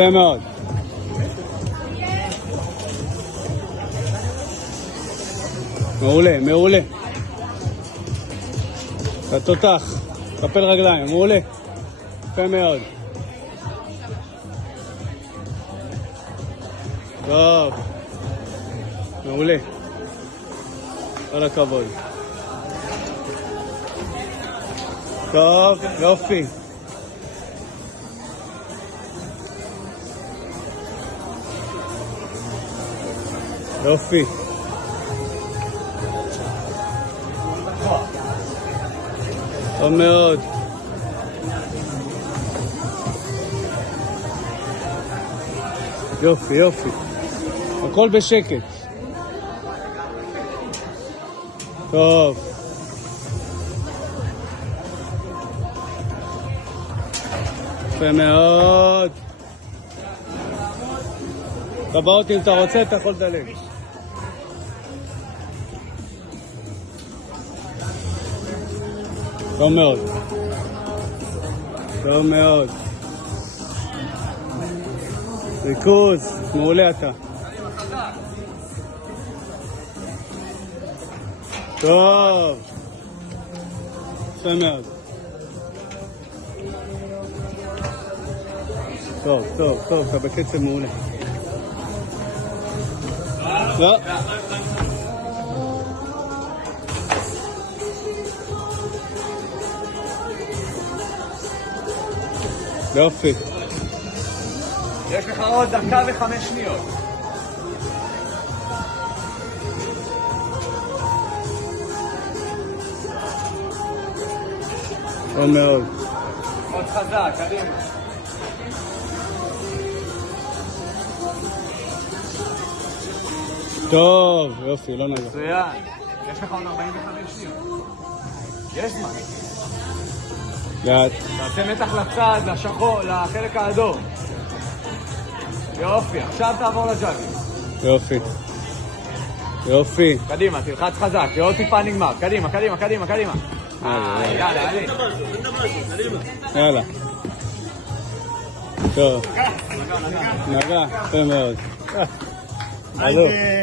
יפה מאוד. מעולה, מעולה. אתה תותח, קפל רגליים, מעולה. יפה מאוד. טוב. מעולה. כל הכבוד. טוב, יופי. יופי. טוב מאוד. יופי, יופי. הכל בשקט. טוב. יפה מאוד. טבעות, אם אתה רוצה, אתה יכול לדלג. טוב מאוד. טוב מאוד. ריכוז, מעולה אתה. טוב. יפה מאוד. טוב, טוב, טוב, אתה בקצב מעולה. לא. יופי. יש לך עוד 1:05 שניות. טוב מאוד. עוד חזק, קדימה. טוב, יופי, לא נגע. מצוין. יש לך עוד 45 שניות. יש זמן. לאט. תעשה מתח לצד, לשחור, לחלק האדום. יופי, עכשיו תעבור לג'אגים. יופי. יופי. קדימה, תלחץ חזק, עוד טיפה נגמר. קדימה, קדימה, קדימה, קדימה. יאללה, עלי. יאללה. טוב. נגע, יפה מאוד.